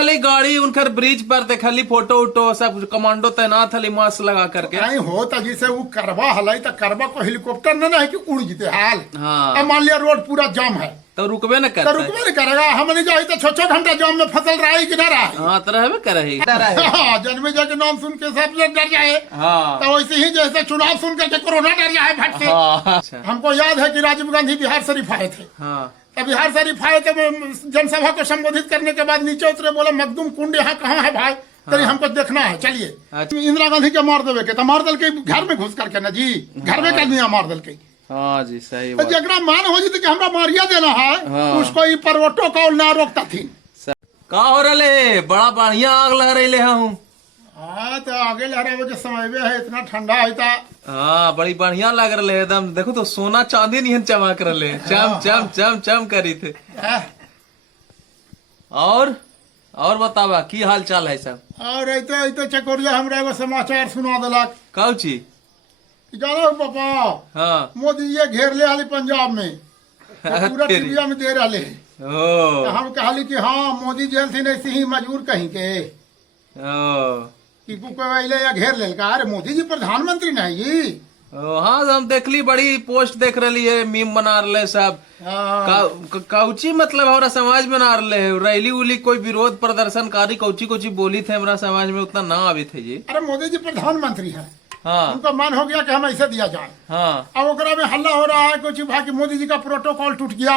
हली गाड़ी उनकर ब्रिज पर देखली फोटो उटो सब कमांडो तैनात हली मास्क लगा करके। नहीं हो तो जैसे वो करवा हलाई तो करवा को हेलीकॉप्टर न है कि उड़ जीते हाल। हाँ। अब मान लिया रोड पूरा जाम है तो रुकबे न तो करता रुकबे नहीं करेगा। हम नहीं जाए तो 6-6 घंटा जाम में फसल रहा है कि ना रहा है। हाँ तो रहबे करे हाँ, जन्मे के नाम सुन के सब लोग डर जाए। हाँ तो वैसे ही जैसे चुनाव सुन करके कोरोना डर जाए फट से। हाँ अच्छा। हमको याद है कि राजीव गांधी बिहार शरीफ आए थे। हाँ तो बिहार शरीफ आए तो जनसभा को संबोधित करने के बाद नीचे उतरे, बोले मखदूम कुंड यहाँ कहाँ है भाई, तेरी हमको देखना है, चलिए। अच्छा। इंदिरा गांधी के मार देवे के तो मार दल के घर में घुस करके ना जी, घर में कर दिया मार दल के। हाँ जी सही तो बात। जगरा मान हो जी हमरा मारिया देना है। हाँ। उसको ये प्रोटोकॉल ना रोकता थी। का हो रहे बड़ा बढ़िया आग लग रही हूँ। हाँ तो आगे लहरा वो जो समय में है इतना ठंडा है था। हाँ बड़ी बढ़िया लग रहे एकदम, देखो तो सोना चांदी नहीं चमक रहे, चम चम चम चम करी थे। और बतावा की हाल चाल है सब। और ऐते चकोरिया हमरा एगो समाचार सुना देलक। कौ ची जानो पापा, हाँ मोदी जी घेर ले हाली पंजाब में, तो पूरा टीविया में दे रहे। ओ तो हम कहली कि हाँ मोदी जी थी ऐसे ही मजबूर कहीं के ओ कि पहले या घेर ले। अरे मोदी जी प्रधानमंत्री नहीं जी। हाँ हम देखली बड़ी पोस्ट देख रही है, मीम बना रहे सब। कौची मतलब हमारा समाज में ना रहे रैली उली कोई विरोध प्रदर्शनकारी कौची कौची बोली थे हमारा समाज में उतना ना आवे थे जी। अरे मोदी जी प्रधानमंत्री है। हाँ उनका मन हो गया कि हम ऐसे दिया जाए। हाँ अब ओकरा में हल्ला हो रहा है कुछ भाई मोदी जी का प्रोटोकॉल टूट गया।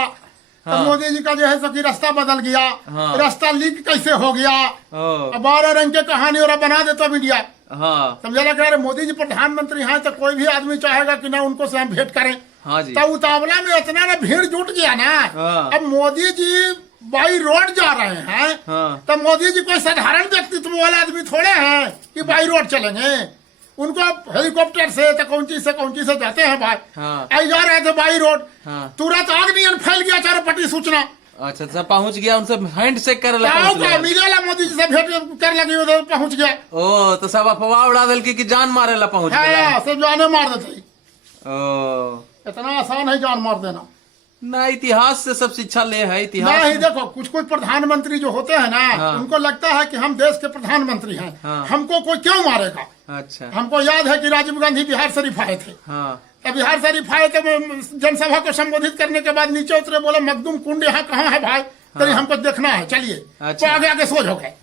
हाँ। तो मोदी जी का जो है सो कि रास्ता बदल गया। हाँ। रास्ता लीक कैसे हो गया। ओ 12 रंग के कहानी और बना देता मीडिया। हाँ समझा लग रहा है मोदी जी प्रधानमंत्री हैं तो कोई भी आदमी चाहेगा कि ना उनको से हम भेंट करें। हाँ जी। तो उतावला में इतना ना भीड़ जुट गया ना। हाँ। अब मोदी जी बाई रोड जा रहे हैं। हाँ। तो मोदी जी कोई साधारण व्यक्तित्व वाला आदमी थोड़े हैं कि बाई रोड चलेंगे। उनको हेलीकॉप्टर से तो कौन चीज से जाते हैं भाई। हाँ। आई जा रहे थे बाई रोड। हाँ। तुरंत आग फैल गया चारों पट्टी सूचना। अच्छा सब पहुंच गया, उनसे हैंड शेक करे मिलेला मोदी जी से भेंट कर लगी उधर पहुंच गया। ओ तो सब अफवाह उड़ा दिल की जान मारे ला पहुंच गया। हाँ, सब जाने मार देते। ओ इतना आसान है जान मार देना। ना इतिहास से सब शिक्षा ले है इतिहास नहीं देखो कुछ प्रधानमंत्री जो होते हैं ना। हाँ। उनको लगता है कि हम देश के प्रधानमंत्री हैं। हाँ। हमको कोई क्यों मारेगा। अच्छा हमको याद है कि राजीव गांधी बिहार शरीफ आए थे। हाँ तो बिहार शरीफ आए तो जनसभा को संबोधित करने के बाद नीचे उतरे, बोले मखदूम कुंड यहाँ कहाँ है भाई, तेरी हमको देखना है, चलिए। अच्छा। तो आगे आगे सोच हो गए।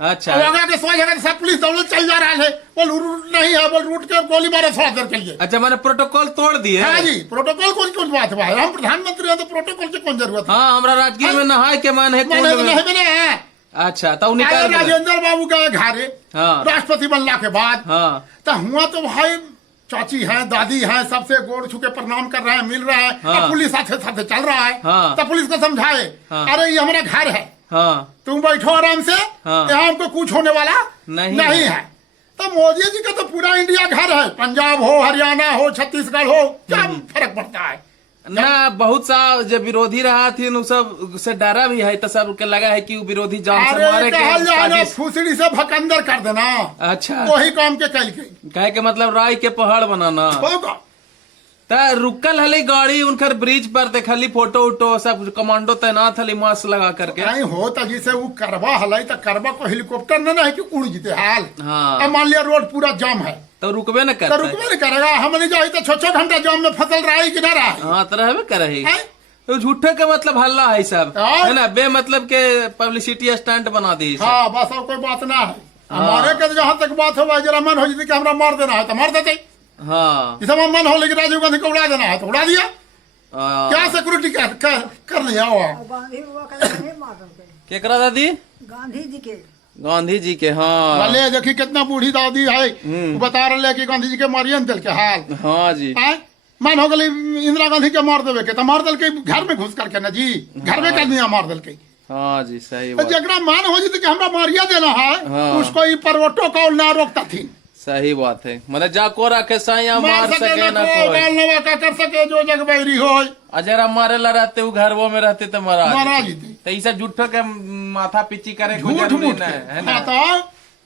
अच्छा आगे आगे सोच हो गए। सब पुलिस दौलत चल जा रहा है। बोल रूट नहीं है, बोल रूट के गोली मारो थोड़ा देर के लिए। अच्छा मैंने प्रोटोकॉल तोड़ दिए। हाँ जी, प्रोटोकॉल कौन बात है भाई, हम प्रधानमंत्री हैं तो प्रोटोकॉल की कौन जरूरत है। हाँ हमारा राजगीर में नहाए के मन है मैंने कुंड में। नहीं। अच्छा तो निकाल दिया। राजेंद्र बाबू गए घारे हाँ राष्ट्रपति बनने के बाद। हाँ तो हुआ तो भाई चाची हैं, दादी हैं, सबसे गोड़ छू के प्रणाम कर रहे हैं, मिल रहे हैं। हाँ। अब पुलिस साथे साथे चल रहा है। हाँ। तो पुलिस को समझाए, हाँ। अरे ये हमारा घर है, हाँ तुम बैठो आराम से। हाँ। यहाँ हमको कुछ होने वाला नहीं है। तो मोदी जी का तो पूरा इंडिया घर है, पंजाब हो, हरियाणा हो, छत्तीसगढ़ हो, क्या फर्क पड़ता है। ना बहुत सा जब विरोधी रहा थी उ सब से डरा भी है तो सब के लगा है कि वो विरोधी जान से मारे अरे कहल जाए ना, के फुसड़ी से भकंदर कर देना। अच्छा वही काम के कल के कहे के मतलब राय के पहाड़ बनाना। होगा। त रुकल हली गाड़ी उनकर ब्रिज पर देखली फोटो उटो सब कमांडो तैनात हली मास्क लगा करके। नहीं हो तो जैसे वो करवा हलाई तो करवा को हेलीकॉप्टर न है कि उड़ जीते हाल। हाँ। अब मान लिया रोड पूरा जाम है तो रुकबे न तो करता। रुकबे नहीं करेगा। हम नहीं जाए तो 6-6 घंटा जाम में फसल रहा है कि ना रहा है। हाँ तो रहबे करे हैं? तो झूठे के मतलब हल्ला है सब हाँ। है ना, बे मतलब के पब्लिसिटी स्टंट बना दी सब। हाँ बस और कोई बात ना है। हमारे के जहाँ तक बात हो जरा मन हो जाती कि हमरा मार देना है तो मार देते। हाँ इस मन हो लेकिन राजीव गांधी को उड़ा देना है तो उड़ा दिया। क्या सिक्योरिटी कर लिया हुआ। गांधी हुआ कल मार देते। केकरा दादी गांधी जी के गांधी जी के। हाँ भले देखी कितना बूढ़ी दादी है, वो बता रहे कि गांधी जी के मारिए न दिल के हाल। हाँ जी आय? मन हो गई इंदिरा गांधी के मार देवे के तो मार दल के घर में घुस करके ना जी, घर में कर दिया मार दल के। हाँ जी सही तो बात। जगरा मान हो जी कि हमरा मारिया देना है। हाँ। उसको ये प्रोटोकॉल ना रोकता थी। सही बात है, मतलब जा को रखे साया मार सके ना कोई नवा का कर सके जो जग बैरी हो। अजरा मारे ला रहते वो घर वो में रहते तो मरा मारा जेते। जीते। तो इसे झूठो के माथा पिची करे कोई झूठ जरूरी मूठ नहीं है ना। तो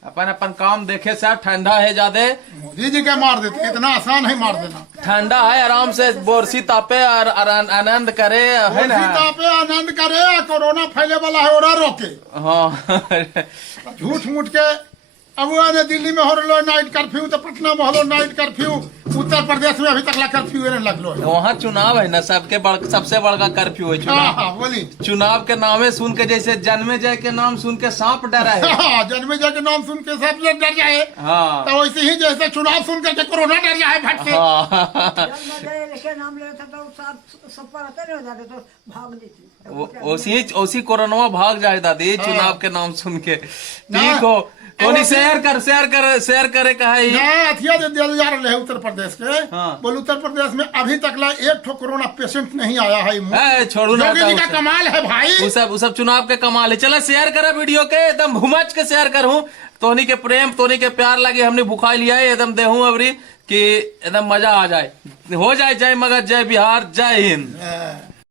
अपन अपन काम देखे साहब, ठंडा है ज्यादा, मोदी जी के मार देते, इतना आसान है मार देना। ठंडा है, आराम से बोरसी तापे और आनंद करे, है ना। पे आनंद करे, कोरोना फैले वाला है और रोके। हाँ झूठ मूठ के अब वो ने दिल्ली में हो रहा नाइट कर्फ्यू, तो पटना में हो नाइट कर्फ्यू, उत्तर प्रदेश में अभी तक कर्फ्यू लगलो है। वहाँ चुनाव है ना, सबसे बड़का कर्फ्यू है चुनाव। बोली चुनाव के नामे सुन के, जैसे जन्मेजय के नाम सुन के सांप डरा है। जन्मेजय के नाम सुन के सब लोग डर जाए। हाँ तो वैसे ही जैसे चुनाव सुन करके कोरोना डर जाए भट से। लेके नाम लेता तो सब पर आते नहीं हो जाते तो भाग देती। उसी कोरोना भाग जाए दादी, चुनाव के नाम सुन के। ठीक हो, कोनी शेयर करे कहा ही। अथिया जो दिया जा रहे हैं उत्तर प्रदेश के, हाँ। बोल उत्तर प्रदेश में अभी तक ला एक ठो कोरोना पेशेंट नहीं आया है। छोड़ू ना, योगी जी का कमाल है भाई। वो सब चुनाव के कमाल है। चला शेयर करा वीडियो के, एकदम भूमच के शेयर करूँ। तोनी के प्रेम, तोनी के प्यार लगे, हमने भुखा लिया है एकदम देहूं अबरी कि एकदम मजा आ जाए, हो जाए। जय मगध, जय बिहार, जय हिंद।